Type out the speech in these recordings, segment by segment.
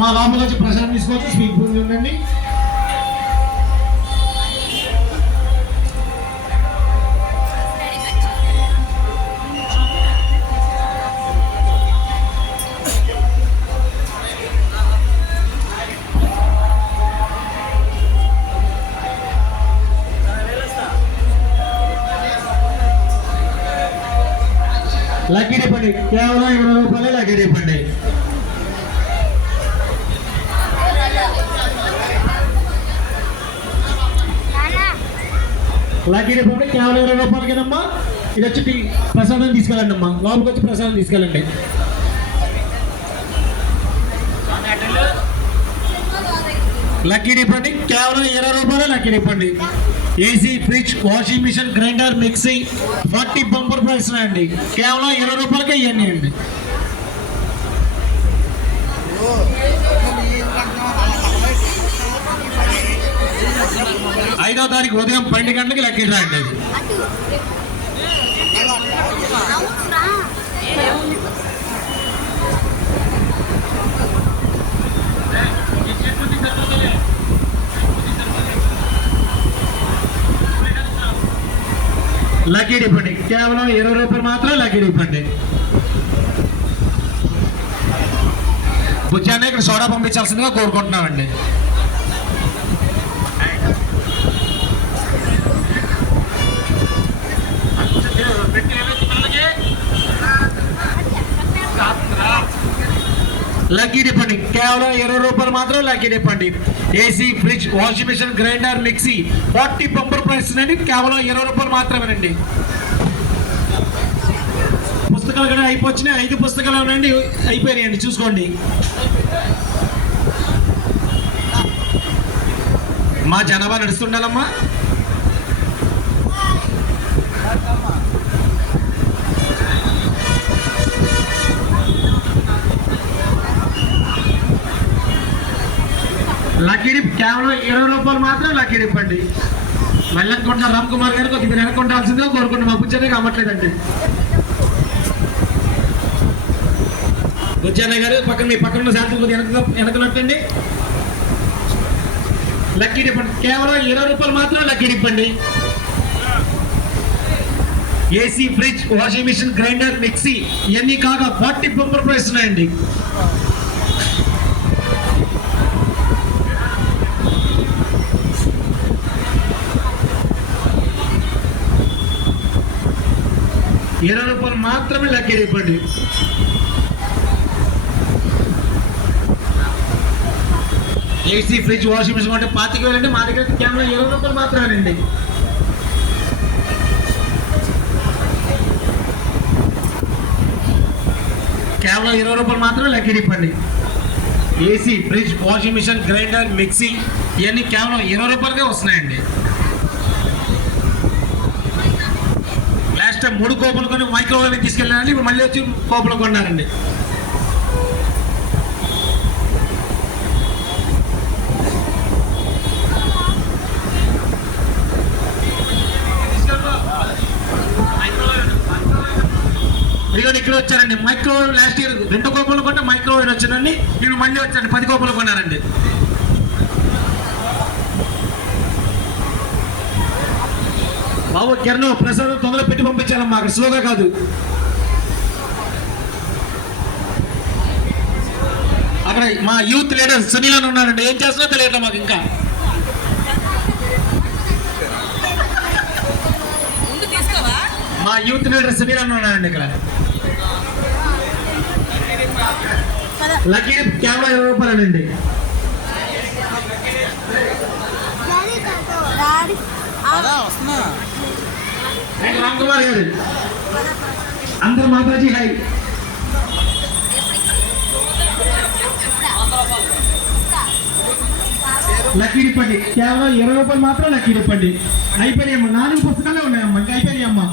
మా లోపలికి వచ్చి ప్రసాదం తీసుకోవచ్చు స్వీట్ పూరి ఉండండి. లక్కీ డిపండి కేవలం ఇరవై రూపాయలే లక్కీ డిపండి లక్కీ డిపండి కేవలం ఇరవై రూపాయలు కదమ్మా ఇది వచ్చి ప్రసాదం తీసుకెళ్ళండి అమ్మా లోపలికి వచ్చి ప్రసాదం తీసుకెళ్ళండి లక్కీ డిపండి కేవలం ఇరవై రూపాయలే lucky డిపండి AC fridge washing machine grinder mixie forty bumper prize అండి కేవలం ఇరవై రూపాయలకే ఇవన్నీ అండి ఐదో తారీఖు ఉదయం పన్నెండు గంటలకి లక్కీ డ్రా అది. లక్కీ ఇవ్వండి కేవలం ఇరవై రూపాయలు మాత్రం లక్కీ ఇవ్వండి బుజ్జాన్ని ఇక్కడ సోడా పంపించాల్సిందిగా కోరుకుంటున్నామండి. లక్కీ డిప్ కేవలం ఇరవై రూపాయలు మాత్రం lucky dip AC fridge washing machine grinder mixie. Forty bumper prize అండి కేవలం ఇరవై రూపాయలు మాత్రమేనండి. పుస్తకాలు కూడా అయిపోయినాయి ఐదు పుస్తకాలు ఉన్నాయండి. అయిపోయినాయండి. చూసుకోండి. మా జనాభా నడుస్తుండాలమ్మా. లక్కీ కేవలం ఇరవై రూపాయలు మాత్రం లక్కీ డిప్ అండి. రామ్ కుమార్ గారు మీరు వెనకొండాల్సిందిగా కోరుకుంటే మా బుజ్జనే కావట్లేదండి. బుజ్జన్న గారు పక్కన మీ పక్కన శాంతి వెనక వెనకనట్టండి లక్కీ ఇప్పండి కేవలం ఇరవై రూపాయలు మాత్రం lucky ఇప్పండి AC fridge washing machine grinder mixie ఇవన్నీ కాక ఫార్టీ బంపర్ ప్రైస్ ఉన్నాయండి. ఇరవై రూపాయలు మాత్రమే lucky dip AC fridge washing machine అంటే పాతిక వేలండి. మా దగ్గర కేవలం ఇరవై రూపాయలు మాత్రమేనండి. కేవలం ఇరవై రూపాయలు మాత్రమే lucky dip AC fridge washing machine grinder mixie ఇవన్నీ కేవలం ఇరవై రూపాయలకే వస్తున్నాయండి. లాస్ట్ టైం మూడు కోపలు కొని మైక్రోవేవ్ తీసుకెళ్ళారండి ఇప్పుడు మళ్ళీ వచ్చి కోపలు కొన్నారండి. ఇదిగోండి ఇక్కడ వచ్చారండి. మైక్రోవేవ్ లాస్ట్ ఇయర్ రెండు కోపలు కొంటే మైక్రోవేవ్ వచ్చారండి ఇప్పుడు మళ్ళీ వచ్చారండి. పది కోపలు కొన్నారండి. బాబు కిరణ్ ప్రసాదం తొందరగా పెట్టి పంపించాలమ్మా అక్కడ స్లోగా కాదు. అక్కడ మా యూత్ లీడర్ సునీల్ అని ఉన్నారండి ఏం చేస్తున్నా తెలియట్లే మాకు ఇంకా. మా యూత్ లీడర్ సునీల్ అని ఉన్నారండి ఇక్కడ. లక్కీ కేవలం ఇరవై రూపాయలండి? వస్తున్నా. రామ్ కుమార్ గారు అందరు మాతాజీ హై. లక్కీ ఇప్పండి కేవలం ఇరవై రూపాయలు మాత్రం లక్కీ ఇప్పండి అయిపోయినాయమ్మా నాలుగు పుస్తకాలే ఉన్నాయమ్మా. ఇంకా అయిపోయినాయమ్మా.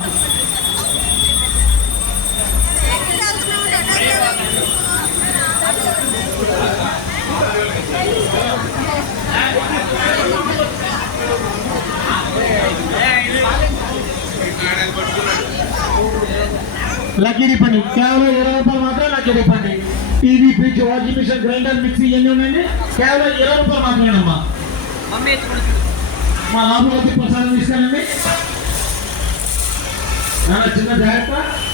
లక్కీ ఇప్పండి కేవలం ఇరవై రూపాయలు మాత్రం lucky ఇప్పండి TV fridge washing machine grinder mixie ఇవన్నీ ఉన్నాయండి. కేవలం ఇరవై రూపాయలు మాత్రమేనమ్మా. మా వచ్చి ప్రసాదం తీసుకెళ్ళండి. చిన్న జాగ్రత్త.